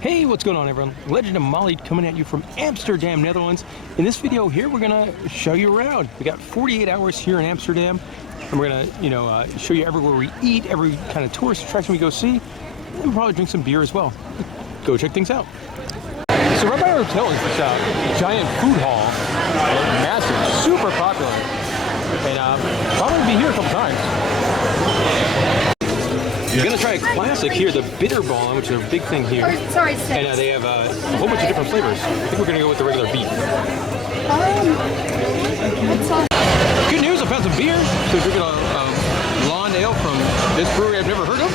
Hey, what's going on everyone? Legend of Molly coming at you from Amsterdam, Netherlands. In this video here, we're gonna show you around. We got 48 hours here in Amsterdam, and we're gonna, show you everywhere we eat, every kind of tourist attraction we go see, and we'll probably drink some beer as well. Go check things out. So right by our hotel is this giant food hall, massive, super popular, and probably be here a couple times. You're gonna try a classic here, the bitter ball, which is a big thing here. Sorry, and they have a whole bunch of different flavors. I think we're gonna go with the regular beef. Good news, I found some beer. So we're drinking a blonde ale from this brewery I've never heard of.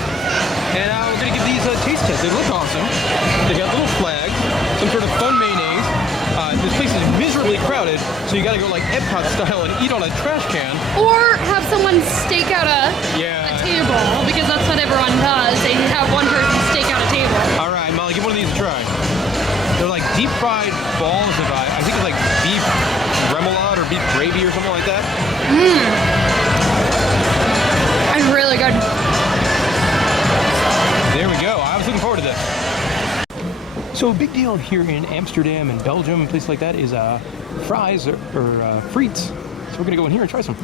And we're gonna give these a taste test. They look awesome. They got a little flag, some sort of fun mayonnaise. This place is miserably crowded, so you gotta go like Epcot style and eat on a trash can. Or have someone stake out a table, because that's what everyone does. They have one person stake out a table. All right, Molly, give one of these a try. They're like deep fried balls of, I think it's like beef remoulade or beef gravy or something like that. It's really good. There we go. I was looking forward to this. So a big deal here in Amsterdam and Belgium and places like that is fries or frites. So we're gonna go in here and try some.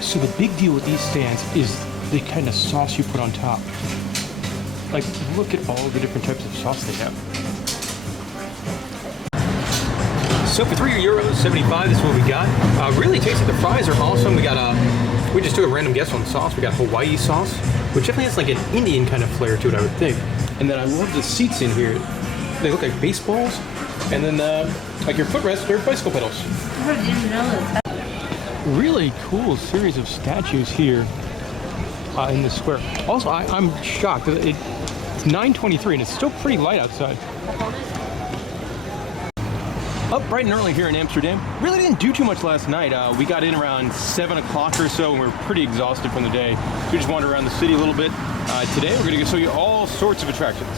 So the big deal with these stands is the kind of sauce you put on top. Like, look at all the different types of sauce they have. So for €3.75, this is what we got. Really tasty. The fries are awesome. We got we just took a random guess on the sauce. We got Hawaii sauce, which definitely has like an Indian kind of flair to it, I would think. And then I love the seats in here. They look like baseballs, and then like your footrest, they're bicycle pedals. I didn't know that. Really cool series of statues here in the square. Also, I'm shocked. It's 9:23 and it's still pretty light outside. Up bright and early here in Amsterdam. Really didn't do too much last night. We got in around 7 o'clock or so and we're pretty exhausted from the day. So we just wandered around the city a little bit. Today we're going to show you all sorts of attractions.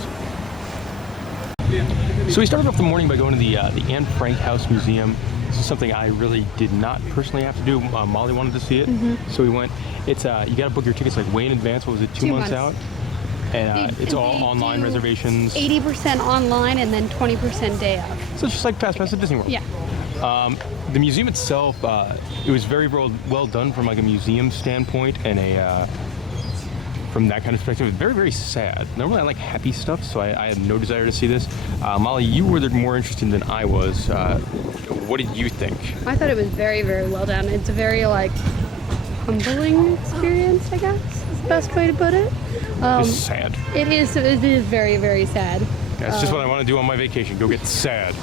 So we started off the morning by going to the Anne Frank House Museum. This is something I really did not personally have to do. Molly wanted to see it, so we went. It's you got to book your tickets like way in advance. What was it, 2 months out? And it's all online reservations. 80% online and then 20% day of. So it's just like Fast Pass at Disney World. Yeah. The museum itself, it was very well done from like a museum standpoint and from that kind of perspective. It's very, very sad. Normally I like happy stuff, so I had no desire to see this. Molly, you were more interested than I was. What did you think? I thought it was very, very well done. It's a very like humbling experience, I guess is the best way to put it. It's sad. It is very, very sad. That's just what I want to do on my vacation, go get sad.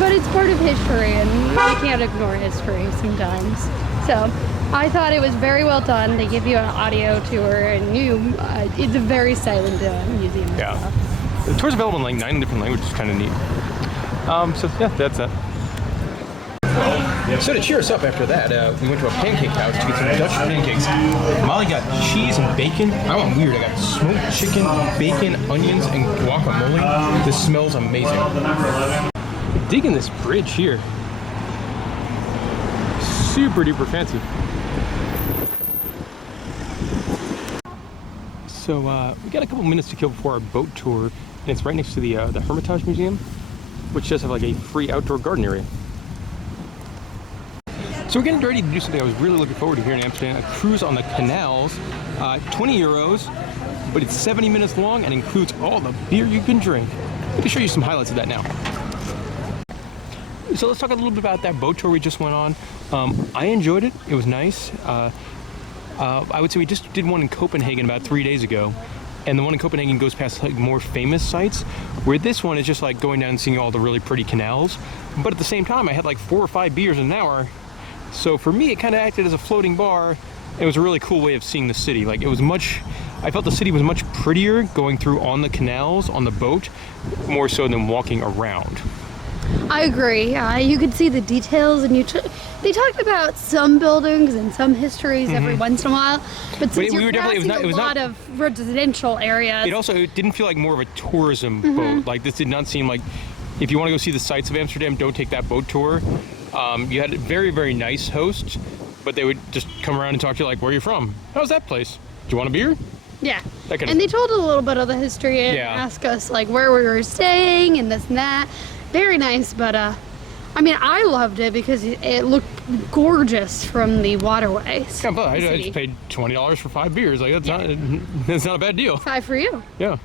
But it's part of history and you can't ignore history sometimes. So I thought it was very well done. They give you an audio tour and it's a very silent museum. Yeah. The tour's available in like 9 different languages, kind of neat. So yeah, that's it. So to cheer us up after that, we went to a pancake house to get some Dutch pancakes. Molly got cheese and bacon. I went weird. I got smoked chicken, bacon, onions, and guacamole. This smells amazing. Digging this bridge here. Super duper fancy. So we got a couple minutes to kill before our boat tour, and it's right next to the Hermitage Museum, which does have like a free outdoor garden area. So we're getting ready to do something I was really looking forward to here in Amsterdam, a cruise on the canals, €20, but it's 70 minutes long and includes all the beer you can drink. Let me show you some highlights of that now. So let's talk a little bit about that boat tour we just went on. I enjoyed it. It was nice. I would say we just did one in Copenhagen about 3 days ago, and the one in Copenhagen goes past like more famous sites, where this one is just like going down and seeing all the really pretty canals. But at the same time, I had like 4 or 5 beers in an hour. So for me, it kind of acted as a floating bar. It was a really cool way of seeing the city. Like I felt the city was much prettier going through on the canals, on the boat, more so than walking around. I agree. You could see the details, and they talked about some buildings and some histories every once in a while. But since you're passing a lot of residential areas, it didn't feel like more of a tourism boat. Like this did not seem like, if you want to go see the sights of Amsterdam, don't take that boat tour. You had a very, very nice host, but they would just come around and talk to you like, where are you from? How's that place? Do you want a beer? Yeah. That kind And of they told a little bit of the history and Yeah. asked us like where we were staying and this and that. Very nice, but I mean, I loved it because it looked gorgeous from the waterways. Yeah, but I the just city. paid $20 for 5 beers. Like that's not a bad deal. 5 for you. Yeah.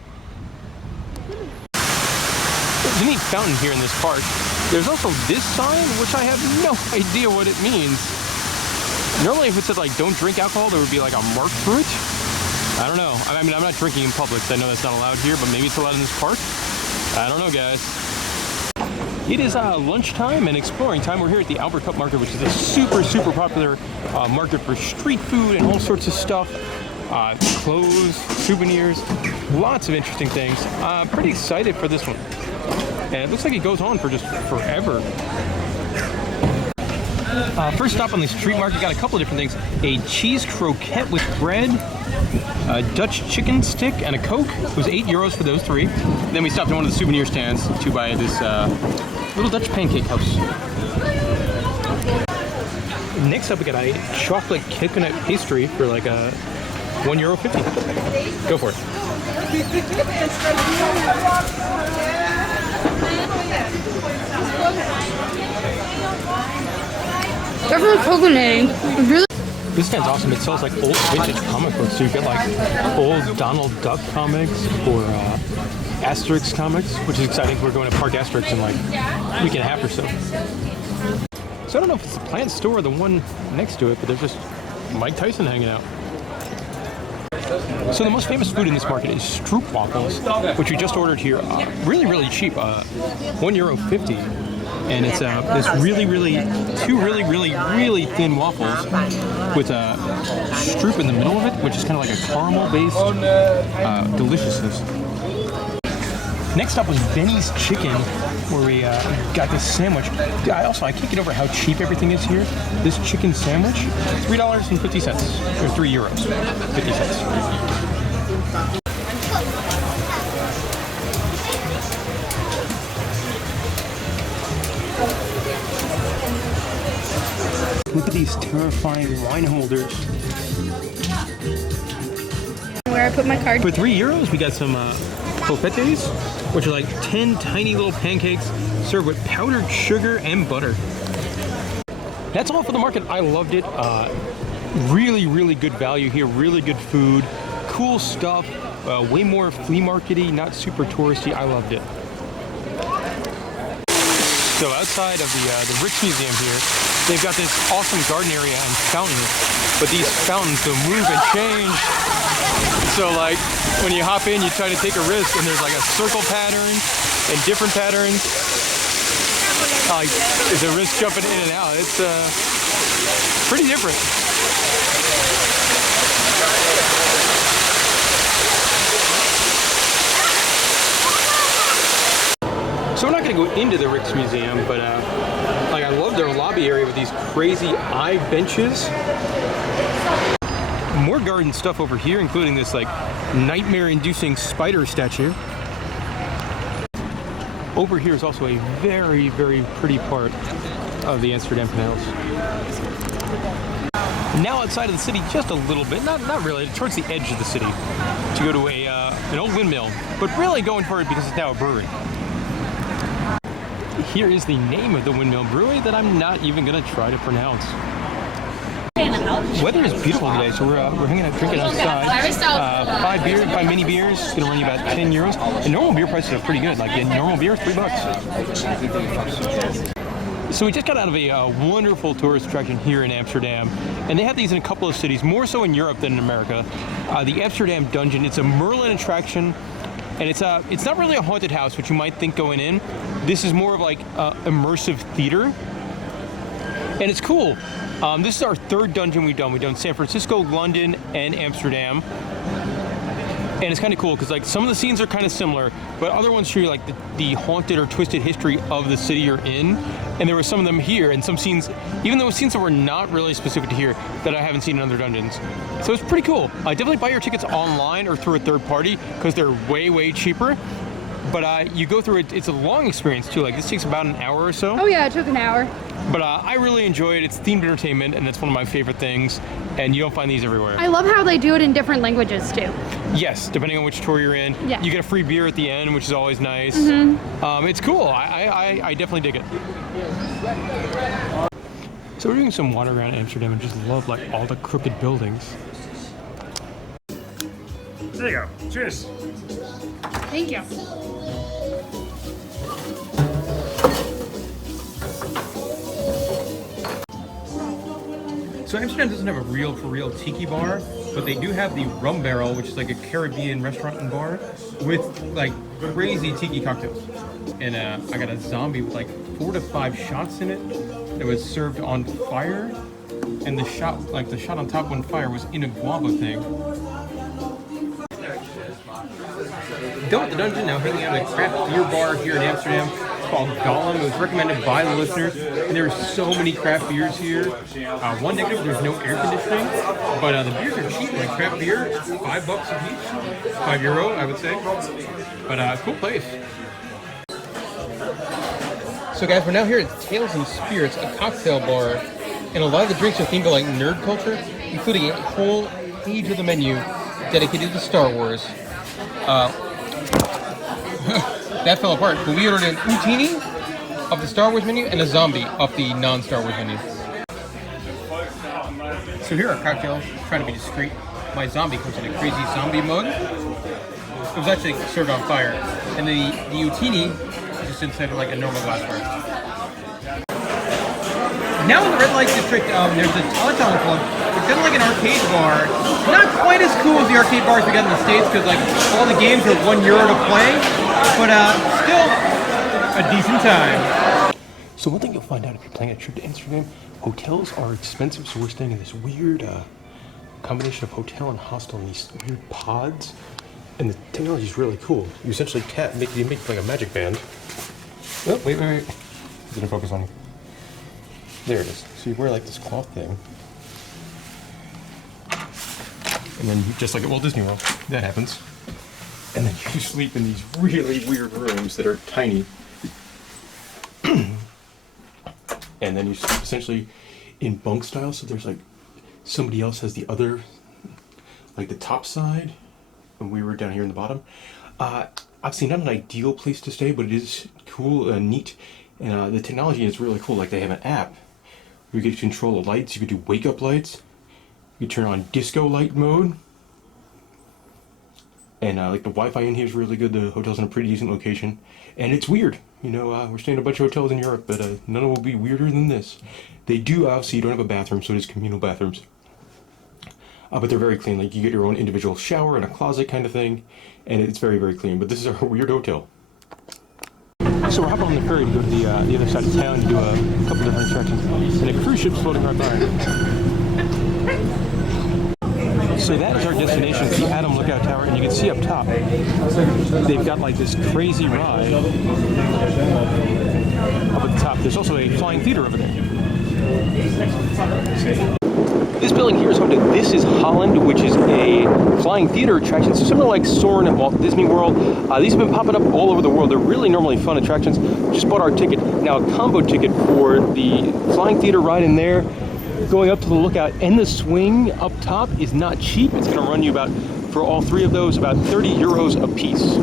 There's a neat fountain here in this park. There's also this sign, which I have no idea what it means. Normally, if it said like "Don't drink alcohol," there would be like a mark for it. I don't know. I mean, I'm not drinking in public, so I know that's not allowed here, but maybe it's allowed in this park. I don't know, guys. It is lunchtime and exploring time. We're here at the Albert Cup Market, which is a super popular market for street food and all sorts of stuff. Clothes, souvenirs, lots of interesting things. Pretty excited for this one. And it looks like it goes on for just forever. First stop on the street market, got a couple of different things. A cheese croquette with bread, a Dutch chicken stick, and a Coke. It was €8 for those 3. Then we stopped at one of the souvenir stands to buy this little Dutch pancake house. Next up, we got a chocolate coconut pastry for like €1.50. Go for it. Definitely coconutty. Really. This stand's awesome. It sells like old vintage comic books. So you get like old Donald Duck comics or Asterix comics, which is exciting. We're going to Park Asterix in like a week and a half or so. So I don't know if it's the plant store or the one next to it, but there's just Mike Tyson hanging out. So the most famous food in this market is Stroop waffles, which we just ordered here. Really cheap, €1.50. And it's this really thin waffles with a stroop in the middle of it, which is kind of like a caramel-based deliciousness. Next up was Vinny's Chicken, where we got this sandwich. I can't get over how cheap everything is here. This chicken sandwich, $3.50, or €3.50. Look at these terrifying wine holders. Where I put my card. For €3, we got some popetes, which are like 10 tiny little pancakes served with powdered sugar and butter. That's all for the market. I loved it. Really good value here. Really good food. Cool stuff. Way more flea market-y, not super touristy. I loved it. So outside of the Rich Museum here, they've got this awesome garden area and fountains, but these fountains will move and change. So like when you hop in, you try to take a risk and there's like a circle pattern and different patterns. Like it's a risk jumping in and out. It's pretty different. So we're not going to go into the Rijks Museum, but like I love their lobby area with these crazy eye benches. More garden stuff over here, including this like nightmare-inducing spider statue. Over here is also a very pretty part of the Amsterdam canals. Now outside of the city, just a little bit, not really, towards the edge of the city, to go to an old windmill, but really going for it because it's now a brewery. Here is the name of the windmill brewery that I'm not even going to try to pronounce. Weather is beautiful today, so we're hanging out drinking outside. 5 mini beers, it's going to run you about €10. And normal beer prices are pretty good. Like a normal beer, $3. So we just got out of a wonderful tourist attraction here in Amsterdam, and they have these in a couple of cities, more so in Europe than in America. The Amsterdam Dungeon, it's a Merlin attraction. And it's not really a haunted house, which you might think going in. This is more of like immersive theater. And it's cool. This is our 3rd dungeon we've done. We've done San Francisco, London, and Amsterdam. And it's kind of cool because like some of the scenes are kind of similar, but other ones show you like the haunted or twisted history of the city you're in. And there were some of them here, and some scenes, even though scenes that were not really specific to here, that I haven't seen in other dungeons. So it's pretty cool. Definitely buy your tickets online or through a third party because they're way cheaper. But you go through it. It's a long experience too. Like this takes about an hour or so. Oh yeah, it took an hour. But I really enjoy it. It's themed entertainment, and that's one of my favorite things. And you don't find these everywhere. I love how they do it in different languages too. Yes, depending on which tour you're in. Yeah. You get a free beer at the end, which is always nice. It's cool. I definitely dig it. So we're doing some wander around Amsterdam and just love like all the crooked buildings. There you go. Cheers. Thank you. So Amsterdam doesn't have a real for real Tiki Bar, but they do have the Rum Barrel, which is like a Caribbean restaurant and bar with like crazy tiki cocktails. And I got a zombie with like 4 to 5 shots in it that was served on fire, and the shot on top on fire was in a guava thing. Down at the Dungeon, now hanging out at a craft beer bar here in Amsterdam. It's called Gollum. It was recommended by the listeners, and there are so many craft beers here. One negative, there's no air conditioning, but the beers are cheap. Like craft beer, $5 a piece, €5, I would say. But cool place. So guys, we're now here at Tales and Spirits, a cocktail bar, and a lot of the drinks are themed to like nerd culture, including a whole page of the menu dedicated to Star Wars. That fell apart, but we ordered an Utini of the Star Wars menu and a zombie of the non-Star Wars menu. So here are cocktails, trying to be discreet. My zombie comes in a crazy zombie mug. It was actually served on fire. And the Utini is just inside of like a normal glassware. Now in the red light district, there's the Telecom Club. It's kind of like an arcade bar. Not quite as cool as the arcade bars we got in the States, because like all the games are €1 to play, but still a decent time. So one thing you'll find out if you're planning a trip to Amsterdam, hotels are expensive, so we're staying in this weird combination of hotel and hostel in these weird pods, and the technology is really cool. You essentially you make like a magic band. Oh, wait. It didn't focus on you. There it is. So you wear like this cloth thing. And then just like at Walt Disney World, that happens. And then you sleep in these really weird rooms that are tiny. And then you sleep essentially in bunk style, so there's like somebody else has the other, like the top side, and we were down here in the bottom. Obviously not an ideal place to stay, but it is cool and neat. And the technology is really cool. Like they have an app. You get to control the lights. You could do wake up lights. You turn on disco light mode. And like the Wi-Fi in here is really good. The hotel's in a pretty decent location. And it's weird. You know, we're staying in a bunch of hotels in Europe, but none will be weirder than this. They do, obviously, you don't have a bathroom, so it is communal bathrooms. But they're very clean. Like you get your own individual shower and a closet kind of thing. And it's very, very clean. But this is a weird hotel. So we're hopping on the ferry to go to the other side of town to do a couple different attractions. And a cruise ship's floating right by. So that is our destination, the Adam Lookout Tower, and you can see up top, they've got like this crazy ride up at the top. There's also a flying theater over there. This building here is home to This Is Holland, which is a flying theater attraction, so similar like Soarin' at Walt Disney World. These have been popping up all over the world. They're really normally fun attractions. We just bought our ticket. Now a combo ticket for the flying theater ride in there, going up to the lookout, and the swing up top is not cheap. It's going to run you about, for all three of those, about €30 a piece.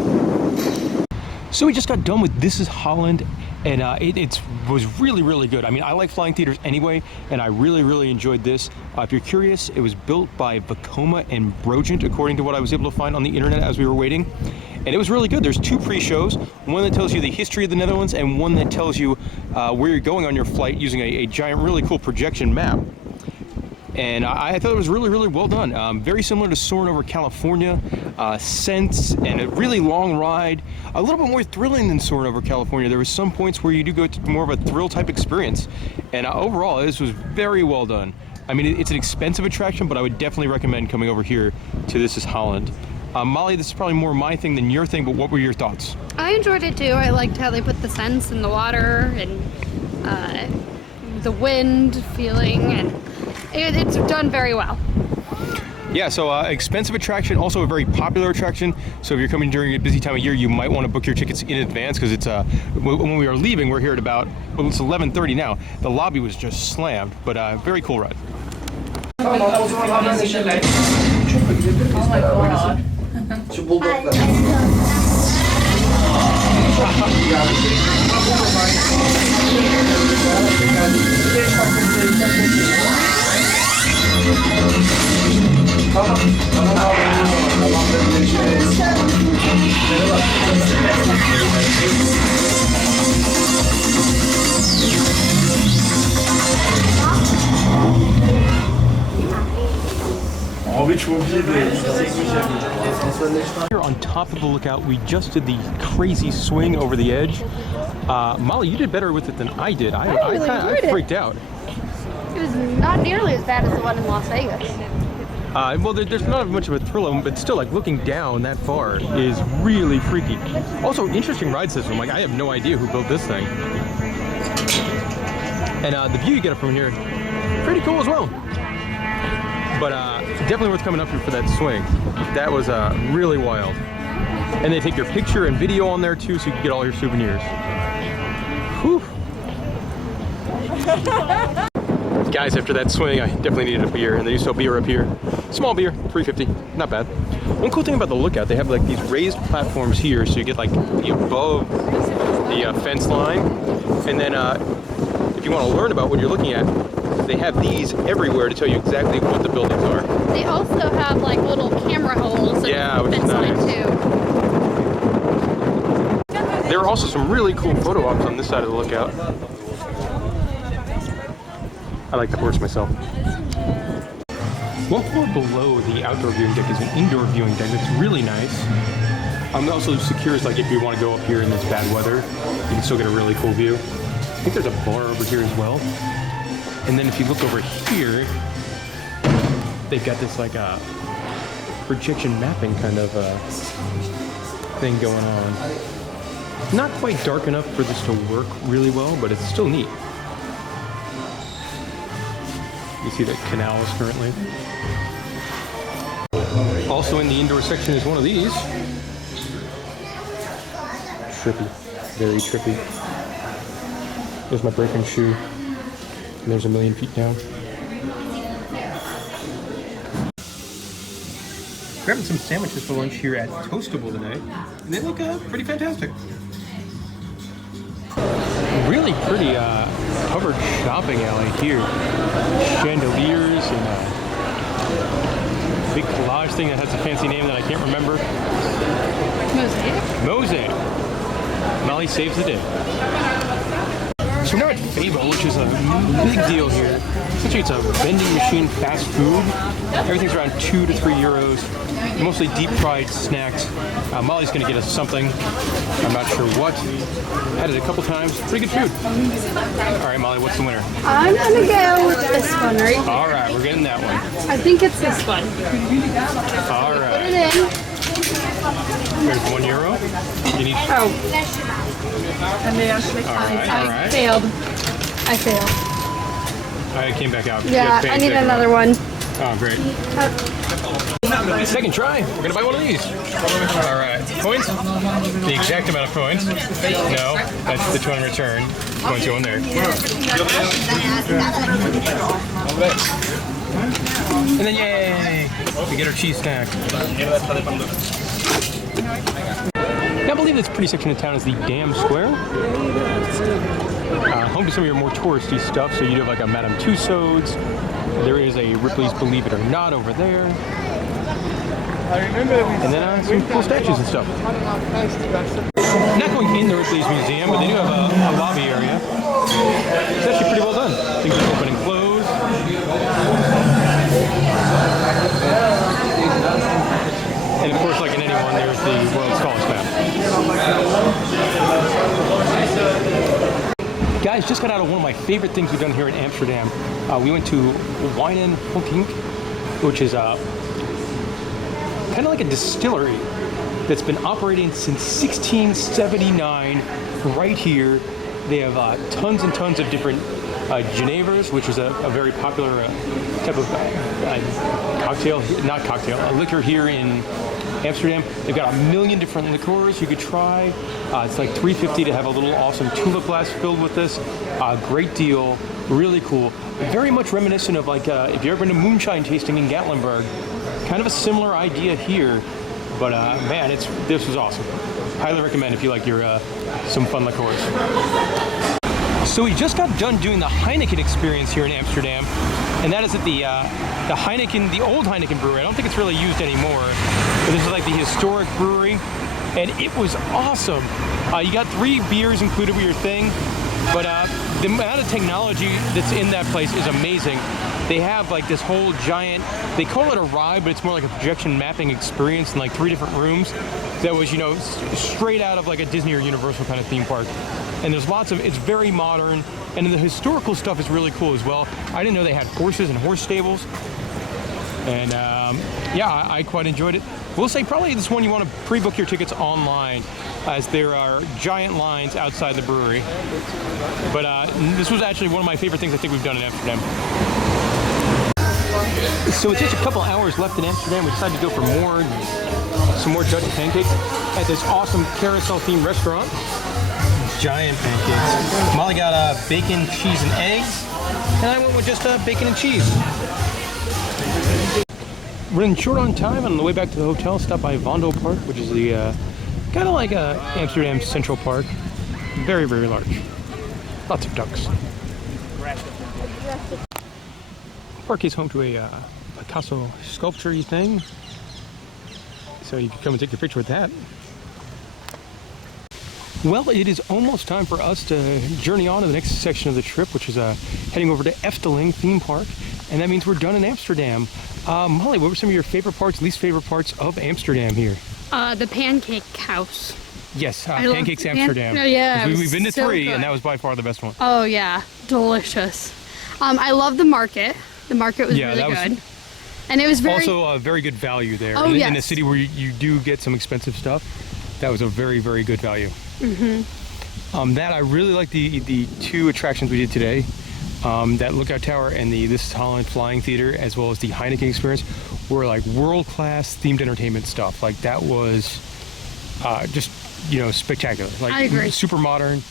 So we just got done with This Is Holland, and it was really, really good. I mean, I like flying theaters anyway, and I really, really enjoyed this. If you're curious, it was built by Vekoma and Brogent, according to what I was able to find on the internet as we were waiting. And it was really good. There's 2 pre-shows, one that tells you the history of the Netherlands, and one that tells you where you're going on your flight using a giant, really cool projection map. And I thought it was really, really well done. Very similar to Soarin' over California, sense, and a really long ride. A little bit more thrilling than Soarin' over California. There were some points where you do go to more of a thrill type experience. And overall, this was very well done. I mean, it's an expensive attraction, but I would definitely recommend coming over here to This Is Holland. Molly, this is probably more my thing than your thing, but what were your thoughts? I enjoyed it too. I liked how they put the scents in the water and the wind feeling, and it's done very well. Yeah, so expensive attraction, also a very popular attraction. So if you're coming during a busy time of year, you might want to book your tickets in advance because it's when we are leaving, we're here at about, well, it's 11:30 now. The lobby was just slammed, but very cool ride. Oh my god. Here on top of the lookout, we just did the crazy swing over the edge. Molly, you did better with it than I did. I freaked out. It was not nearly as bad as the one in Las Vegas. Well, there's not much of a thrill of them, but still, like, looking down that far is really freaky. Also, interesting ride system. Like, I have no idea who built this thing. And the view you get from here, pretty cool as well. But definitely worth coming up here for that swing. That was really wild. And they take your picture and video on there too, so you can get all your souvenirs. Whew. Guys, after that swing, I definitely needed a beer, and they used to sell beer up here. Small beer, $3.50, not bad. One cool thing about the lookout, they have like these raised platforms here, so you get like above the fence line. And then if you want to learn about what you're looking at, they have these everywhere to tell you exactly what the buildings are. They also have like little camera holes. Yeah, which is nice. Too. There are also some really cool photo ops on this side of the lookout. I like the horse myself. One floor below the outdoor viewing deck is an indoor viewing deck that's really nice. Also secures, like if you want to go up here in this bad weather, you can still get a really cool view. I think there's a bar over here as well. And then if you look over here, they've got this like a projection mapping kind of thing going on. Not quite dark enough for this to work really well, but it's still neat. You see the canals currently. Also in the indoor section is one of these. Trippy, very trippy. There's my broken shoe. And there's 1,000,000 feet down. Grabbing some sandwiches for lunch here at Toastable tonight, and they look pretty fantastic. Really pretty covered shopping alley here. Chandeliers and a big collage thing that has a fancy name that I can't remember. Mosaic? Mosaic. Molly saves the day. So we're now at Fabo, which is a big deal here. Essentially, it's a vending machine fast food. Everything's around 2 to 3 euros. Mostly deep-fried snacks. Molly's going to get us something. I'm not sure what. Had it a couple times. Pretty good food. All right, Molly, what's the winner? I'm going to go with this one right here. All right, we're getting that one. I think it's this one. All right. Put it in. There's €1. You need... Oh. All right. I failed. I came back out. Yeah, I need another one. Oh, great. Second try. We're gonna buy one of these. All right. Points? The exact amount of points. No, that's the 2 on return. Points go in there. And then yay! We get our cheese snack. Now, I believe this pretty section of town is the Dam Square. Home to some of your more touristy stuff. So you have like a Madame Tussauds. There is a Ripley's Believe It or Not over there. And then some cool statues and stuff. Not going in the Ripley's Museum, but they do have a lobby area. It's actually pretty well done. Things are open and closed. And of course, like in anyone, there's the World Scholars Map. Guys, just got out of one of my favorite things we've done here in Amsterdam. We went to Wine and Heineken, which is kind of like a distillery that's been operating since 1679 right here. They have tons and tons of different Genevers, which is a very popular type of liquor here in Amsterdam. They've got a million different liqueurs you could try. It's like $3.50 to have a little awesome tulip glass filled with this. Great deal, really cool. Very much reminiscent of like if you've ever been to moonshine tasting in Gatlinburg, kind of a similar idea here. But man, this was awesome. Highly recommend if you like your some fun liqueurs. So we just got done doing the Heineken experience here in Amsterdam, and that is at the Heineken, the old Heineken brewery. I don't think it's really used anymore, but this is like the historic brewery, and it was awesome. You got 3 beers included with your thing, but the amount of technology that's in that place is amazing. They have like this whole giant, they call it a ride, but it's more like a projection mapping experience in like 3 different rooms that was, you know, straight out of like a Disney or Universal kind of theme park. And there's lots of, it's very modern, and the historical stuff is really cool as well. I didn't know they had horses and horse stables. And yeah, I quite enjoyed it. We'll say probably this one you want to pre-book your tickets online, as there are giant lines outside the brewery. But this was actually one of my favorite things I think we've done in Amsterdam. So with just a couple hours left in Amsterdam, we decided to go for some more Dutch pancakes at this awesome carousel-themed restaurant. Giant pancakes. Molly got bacon, cheese, and eggs, and I went with just bacon and cheese. Running short on time, on the way back to the hotel, stopped by Vondel Park, which is the kind of like Amsterdam's Central Park. Very, very large. Lots of ducks. The park is home to a Picasso sculpture-y thing, so you can come and take a picture with that. Well, it is almost time for us to journey on to the next section of the trip, which is heading over to Efteling theme park, and that means we're done in Amsterdam. Molly, what were some of your favorite parts, least favorite parts of Amsterdam here? The pancake house. Yes, Pancakes Amsterdam. Yeah, we've been to so 3, good. and that was by far the best one. Oh yeah, delicious. I love the market. The market was really good. And it was also a very good value there. Oh, in a city where you do get some expensive stuff, that was a very, very good value. Mm-hmm. That I really like the 2 attractions we did today. That Lookout Tower and the This is Holland Flying Theater, as well as the Heineken experience, were like world-class themed entertainment stuff. Like that was just, you know, spectacular. Like, I agree. Super modern.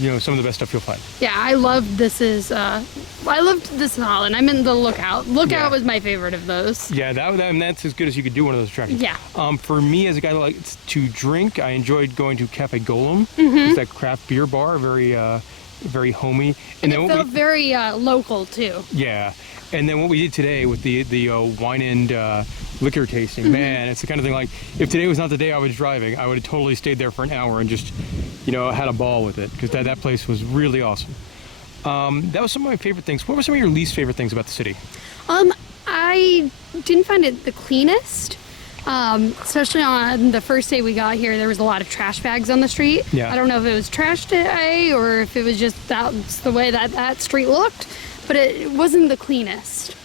You know, some of the best stuff you'll find. Yeah, I loved This is Holland. I'm in the Lookout. Lookout was my favorite of those. Yeah, that's as good as you could do one of those attractions. Yeah. For me, as a guy that likes to drink, I enjoyed going to Cafe Golem. It's that craft beer bar, very homey. And it felt very local too. Yeah. And then what we did today with the wine and liquor tasting, man, it's the kind of thing like, if today was not the day I was driving, I would have totally stayed there for an hour and just, you know, had a ball with it, because that place was really awesome. That was some of my favorite things. What were some of your least favorite things about the city? I didn't find it the cleanest. Especially on the first day we got here, there was a lot of trash bags on the street. Yeah. I don't know if it was trash day or if it was just that's the way that street looked, but it wasn't the cleanest.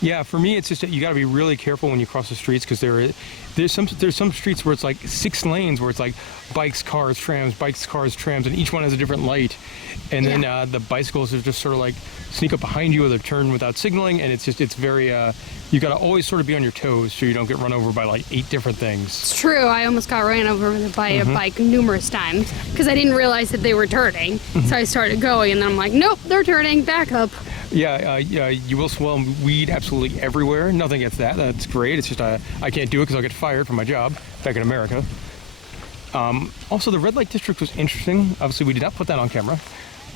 Yeah, for me, it's just that you got to be really careful when you cross the streets, because there's some streets where it's like 6 lanes where it's like bikes, cars, trams, and each one has a different light. And then the bicycles are just sort of like sneak up behind you, or they turn without signaling, and it's very you got to always sort of be on your toes so you don't get run over by like 8 different things. It's true. I almost got ran over by a bike numerous times because I didn't realize that they were turning. So I started going, and then I'm like, nope, they're turning, back up. Yeah, you will smell weed absolutely everywhere. Nothing against that. That's great. It's just I can't do it because I'll get fired from my job back in America. Also, the red light district was interesting. Obviously, we did not put that on camera.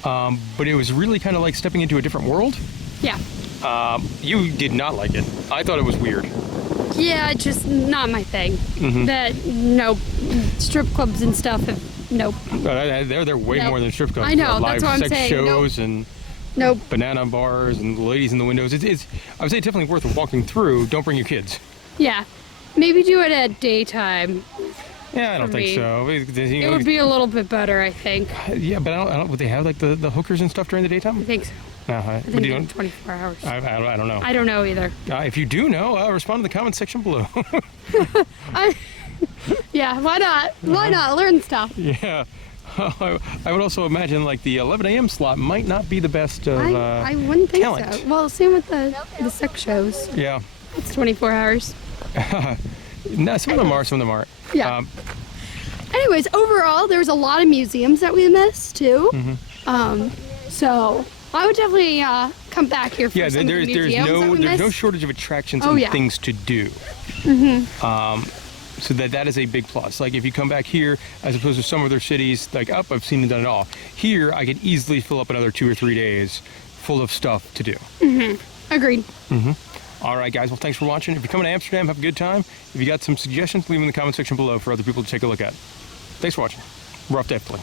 But it was really kind of like stepping into a different world. Yeah. You did not like it. I thought it was weird. Yeah, just not my thing. Nope. Strip clubs and stuff, nope. They're way more than strip clubs. I know, Live that's what I'm sex saying. shows and banana bars and ladies in the windows. I would say definitely worth walking through. Don't bring your kids. Yeah. Maybe do it at daytime. Yeah, I don't think so. It would be a little bit better, I think. Yeah, but I don't. Would they have like the hookers and stuff during the daytime? I think so. I think you don't. 24 hours. I don't know. I don't know either. If you do know, respond in the comment section below. Yeah, why not? Why not? Learn stuff. Yeah. I would also imagine like the 11 a.m. slot might not be the best of I wouldn't think talent. so. Well, same with the sex shows. Yeah. It's 24 hours. No, some of them are, some of them aren't. Yeah. Anyways, overall, there's a lot of museums that we missed too. So I would definitely come back here for Yeah, some of the there's museums that we no missed. shortage of attractions Oh, and yeah. things to do. So that is a big plus. Like if you come back here, as opposed to some other cities, like I've seen and done it all. Here, I could easily fill up another 2 or 3 days full of stuff to do. Agreed. All right, guys. Well, thanks for watching. If you're coming to Amsterdam, have a good time. If you got some suggestions, leave them in the comment section below for other people to take a look at. Thanks for watching. We're off to Italy.